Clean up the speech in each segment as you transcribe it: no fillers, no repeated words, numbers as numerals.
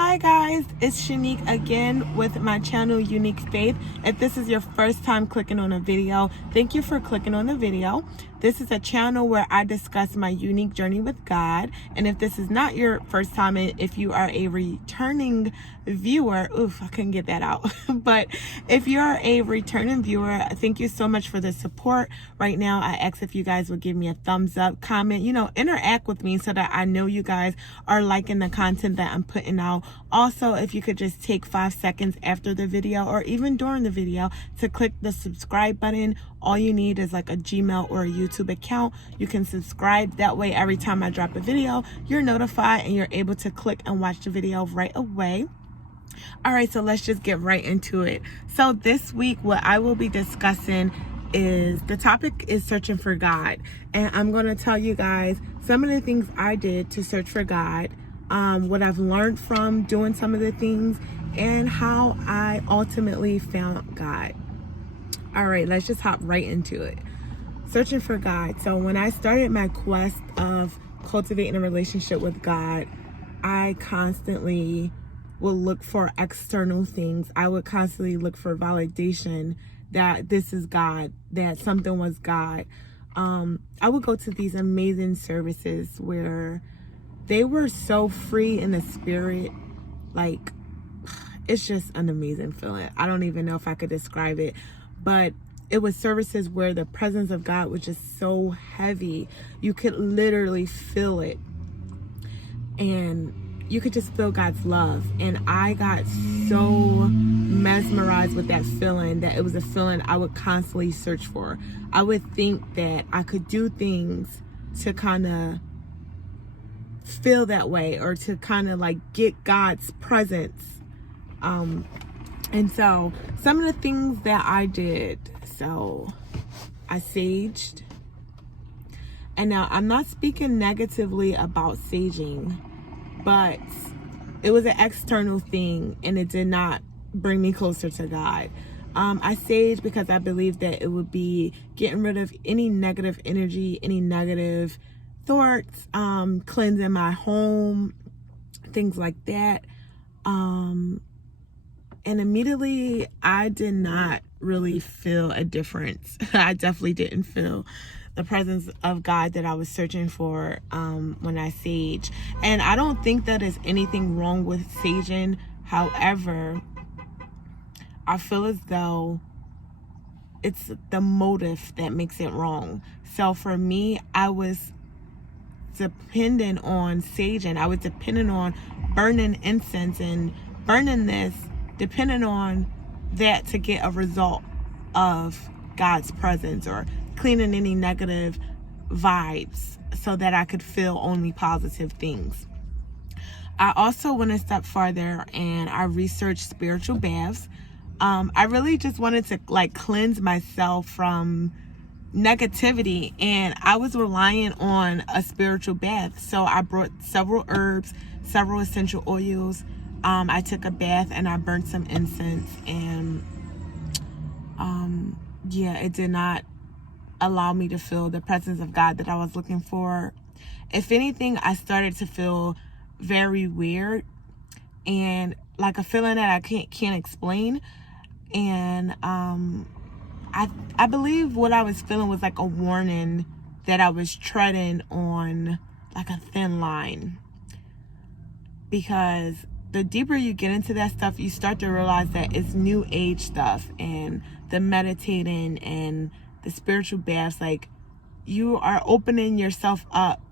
Hi guys, it's Shanique again with my channel Unique Faith. If this is your first time clicking on a video, thank you for clicking on the video. This is a channel where I discuss my unique journey with God. And if this is not your first time, if you are a returning viewer, I couldn't get that out. But if you're a returning viewer, thank you so much for the support. Right now, I ask if you guys would give me a thumbs up, comment, interact with me so that I know you guys are liking the content that I'm putting out. Also, if you could just take 5 seconds after the video or even during the video to click the subscribe button. All you need is like a Gmail or a YouTube account. You can subscribe. That way, every time I drop a video, you're notified and you're able to click and watch the video right away. All right, so let's just get right into it. So this week, what I will be discussing is the topic is searching for God. And I'm going to tell you guys some of the things I did to search for God, what I've learned from doing some of the things, and how I ultimately found God. All right, let's just hop right into it. Searching for God. So when I started my quest of cultivating a relationship with God, I constantly would look for external things. I would constantly look for validation that this is God, that something was God. I would go to these amazing services where they were so free in the spirit. Like, it's just an amazing feeling. I don't even know if I could describe it, but it was services where the presence of God was just so heavy. You could literally feel it. And you could just feel God's love. And I got so mesmerized with that feeling that it was a feeling I would constantly search for. I would think that I could do things to kind of feel that way, or to kind of like get God's presence. And so some of the things that I did, so I saged. And now I'm not speaking negatively about saging, but it was an external thing and it did not bring me closer to God. I saged because I believed that it would be getting rid of any negative energy, any negative thoughts, cleansing my home, things like that. And immediately I did not really feel a difference. I definitely didn't feel the presence of God that I was searching for when I sage. And I don't think that there's anything wrong with saging. However, I feel as though it's the motive that makes it wrong. So for me, I was dependent on saging. I was dependent on burning incense and burning this, depending on that to get a result of God's presence, or cleaning any negative vibes so that I could feel only positive things. I also went a step farther and I researched spiritual baths. I really just wanted to like cleanse myself from negativity, and I was relying on a spiritual bath. So I brought several herbs, several essential oils. I took a bath and I burnt some incense, and it did not allow me to feel the presence of God that I was looking for. If anything, I started to feel very weird and like a feeling that I can't explain. And I believe what I was feeling was like a warning that I was treading on like a thin line, because the deeper you get into that stuff, you start to realize that it's new age stuff, and the meditating and the spiritual baths, like you are opening yourself up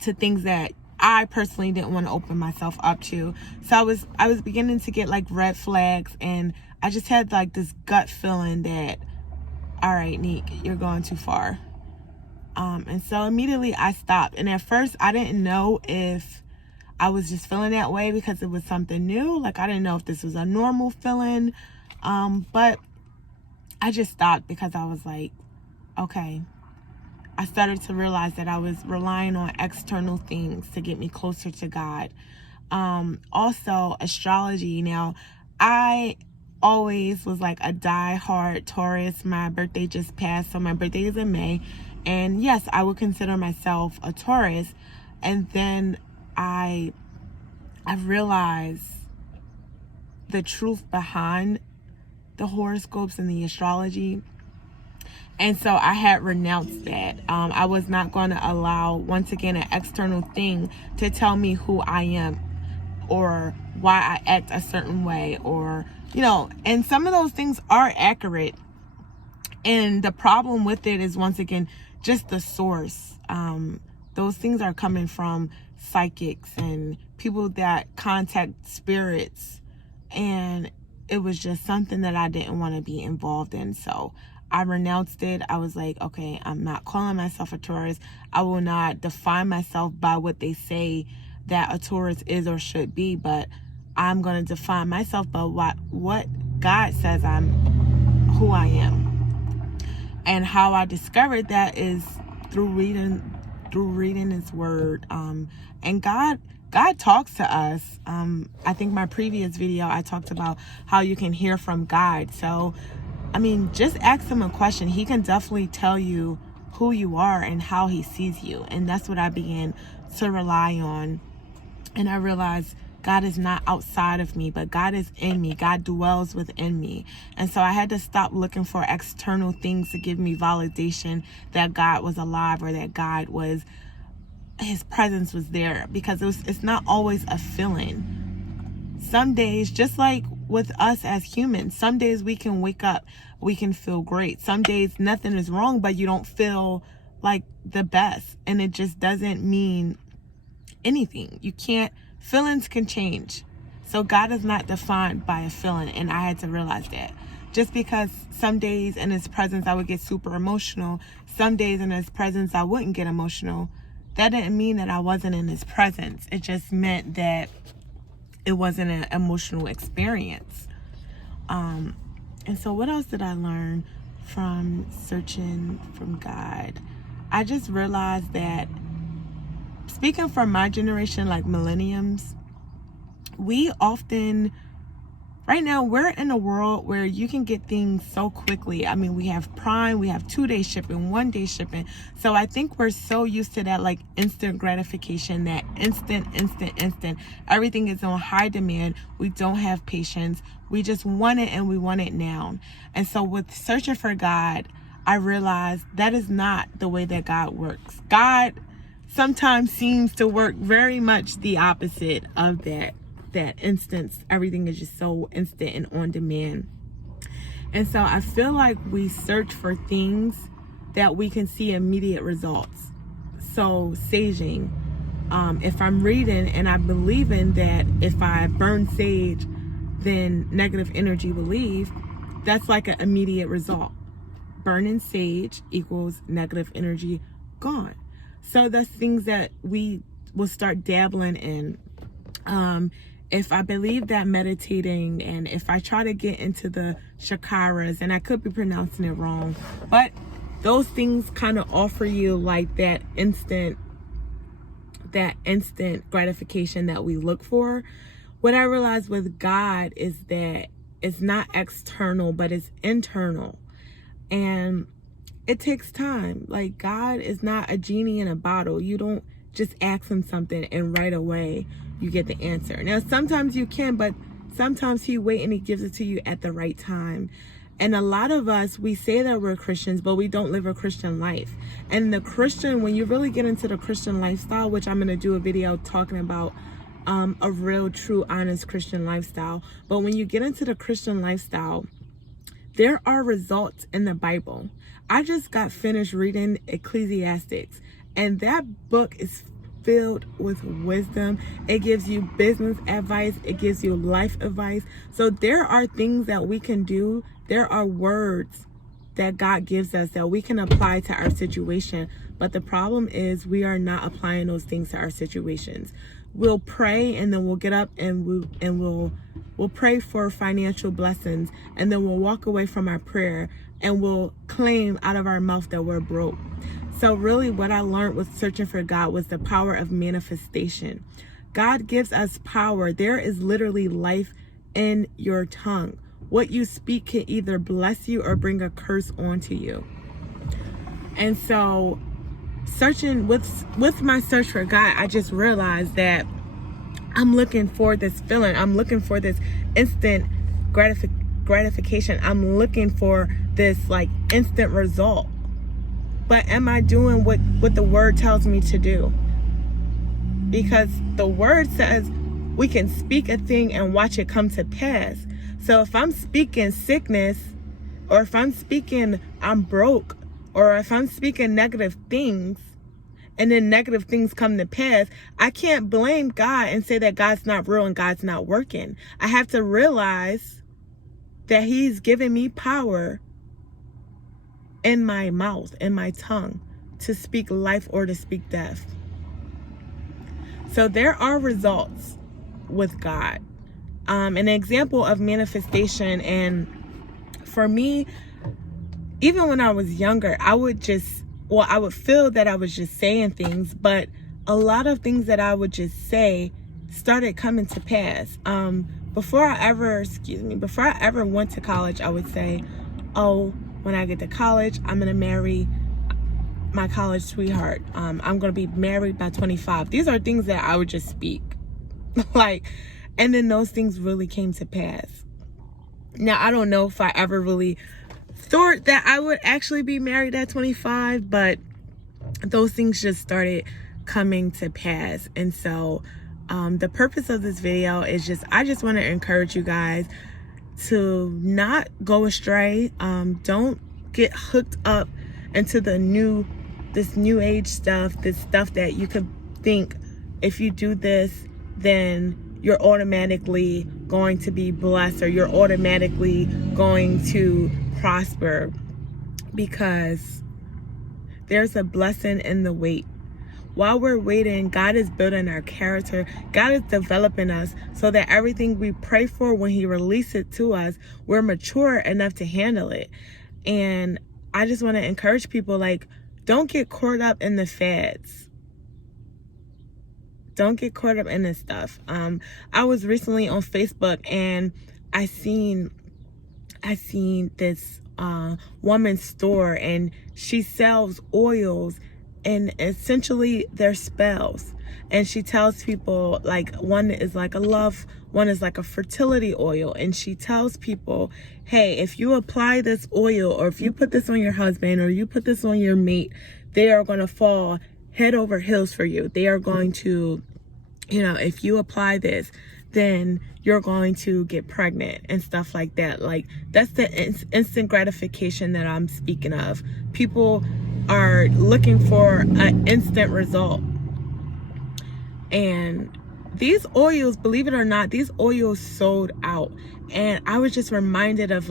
to things that I personally didn't want to open myself up to. So I was beginning to get like red flags, and I just had like this gut feeling that, all right, Nick, you're going too far. And so immediately I stopped. And at first I didn't know if I was just feeling that way because it was something new. Like I didn't know if this was a normal feeling. But I just stopped because I was like, okay. I started to realize that I was relying on external things to get me closer to God. Also, astrology. Now, I always was like a die-hard Taurus. My birthday just passed, so my birthday is in May. And yes, I would consider myself a Taurus. And then I I realized the truth behind the horoscopes and the astrology. And so I had renounced that. I was not going to allow, once again, an external thing to tell me who I am or why I act a certain way, or, and some of those things are accurate. And the problem with it is, once again, just the source. Those things are coming from psychics and people that contact spirits. And it was just something that I didn't want to be involved in. So I renounced it. I was like, okay, I'm not calling myself a Taurus. I will not define myself by what they say that a Taurus is or should be, but I'm going to define myself by what God says I'm, who I am. And how I discovered that is through reading His Word. And God talks to us. I think my previous video, I talked about how you can hear from God. So, just ask Him a question. He can definitely tell you who you are and how He sees you. And that's what I began to rely on. And I realized God is not outside of me, but God is in me. God dwells within me. And so I had to stop looking for external things to give me validation that God was alive, or that God was, His presence was there, because it's not always a feeling. Some days, just like with us as humans, some days we can wake up, we can feel great. Some days nothing is wrong, but you don't feel like the best. And it just doesn't mean anything. Feelings can change. So God is not defined by a feeling. And I had to realize that. Just because some days in His presence I would get super emotional, some days in His presence I wouldn't get emotional, that didn't mean that I wasn't in His presence. It just meant that it wasn't an emotional experience. And so what else did I learn from searching from God? I just realized that, speaking from my generation, like millenniums, we often, right now, we're in a world where you can get things so quickly. We have Prime, we have 2-day shipping, 1-day shipping. So I think we're so used to that, like, instant gratification, that instant. Everything is on high demand. We don't have patience. We just want it, and we want it now. And so with searching for God, I realized that is not the way that God works. God sometimes seems to work very much the opposite of that instance. Everything is just so instant and on demand. And so I feel like we search for things that we can see immediate results. So saging, if I'm reading and I believe in that if I burn sage, then negative energy will leave, that's like an immediate result. Burning sage equals negative energy gone. So that's things that we will start dabbling in. If I believe that meditating, and if I try to get into the chakras, and I could be pronouncing it wrong, but those things kind of offer you like that instant gratification that we look for. What I realized with God is that it's not external, but it's internal. And it takes time. Like, God is not a genie in a bottle. You don't just ask Him something and right away you get the answer. Now, sometimes you can, but sometimes He waits and He gives it to you at the right time. And a lot of us, we say that we're Christians, but we don't live a Christian life. And when you really get into the Christian lifestyle, which I'm going to do a video talking about a real, true, honest Christian lifestyle. But when you get into the Christian lifestyle, there are results in the Bible. I just got finished reading Ecclesiastes, and that book is filled with wisdom. It gives you business advice. It gives you life advice. So there are things that we can do. There are words that God gives us that we can apply to our situation. But the problem is we are not applying those things to our situations. We'll pray, and then we'll get up and we'll pray for financial blessings, and then we'll walk away from our prayer and we'll claim out of our mouth that we're broke. So really what I learned with searching for God was the power of manifestation. God gives us power. There is literally life in your tongue. What you speak can either bless you or bring a curse onto you. And so searching with my search for God, I just realized that I'm looking for this feeling. I'm looking for this instant gratification. I'm looking for this like instant result. But am I doing what the word tells me to do? Because the word says we can speak a thing and watch it come to pass. So if I'm speaking sickness, or if I'm speaking I'm broke, or if I'm speaking negative things, and then negative things come to pass, I can't blame God and say that God's not real and God's not working. I have to realize that he's given me power in my mouth, in my tongue, to speak life or to speak death. So there are results with God. An example of manifestation, and for me, even when I was younger, I would feel that I was just saying things, but a lot of things that I would just say started coming to pass. Before I ever went to college, I would say, oh, when I get to college, I'm going to marry my college sweetheart. I'm going to be married by 25. These are things that I would just speak. And then those things really came to pass. Now, I don't know if I ever really thought that I would actually be married at 25, but those things just started coming to pass. And so the purpose of this video is I just want to encourage you guys to not go astray. Don't get hooked up into this new age stuff, this stuff that you could think if you do this, then you're automatically going to be blessed, or you're automatically going to prosper, because there's a blessing in the wait. While we're waiting, God is building our character. God is developing us so that everything we pray for, when he releases it to us, we're mature enough to handle it. And I just want to encourage people, don't get caught up in the fads. Don't get caught up in this stuff. I was recently on Facebook, and I seen this woman's store, and she sells oils, and essentially they're spells. And she tells people, one is like a love, one is like a fertility oil. And she tells people, hey, if you apply this oil, or if you put this on your husband, or you put this on your mate, they are going to fall head over heels for you. They are going to, if you apply this, then you're going to get pregnant and stuff like that. That's the instant gratification that I'm speaking of. People are looking for an instant result. And these oils, believe it or not, these oils sold out. And I was just reminded of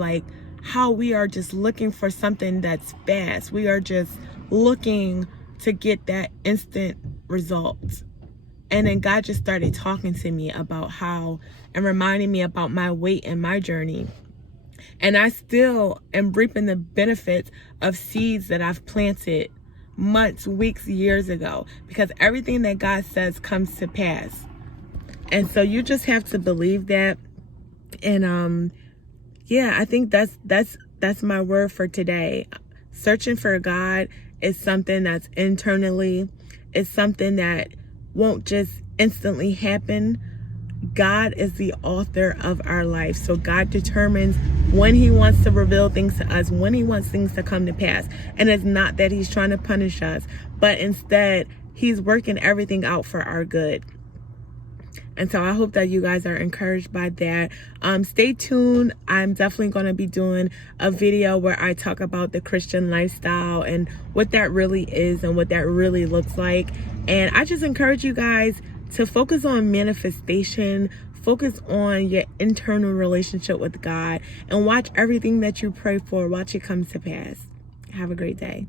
how we are just looking for something that's fast. We are just looking to get that instant result. And then God just started talking to me about how, and reminding me about my wait and my journey. And I still am reaping the benefits of seeds that I've planted months, weeks, years ago, because everything that God says comes to pass. And so you just have to believe that. And yeah, I think that's my word for today. Searching for God is something that's internally. It's something that won't just instantly happen. God is the author of our life. So God determines when he wants to reveal things to us, when he wants things to come to pass. And it's not that he's trying to punish us, but instead he's working everything out for our good. And so I hope that you guys are encouraged by that. Stay tuned. I'm definitely going to be doing a video where I talk about the Christian lifestyle and what that really is and what that really looks like. And I just encourage you guys to focus on manifestation, focus on your internal relationship with God, and watch everything that you pray for, watch it come to pass. Have a great day.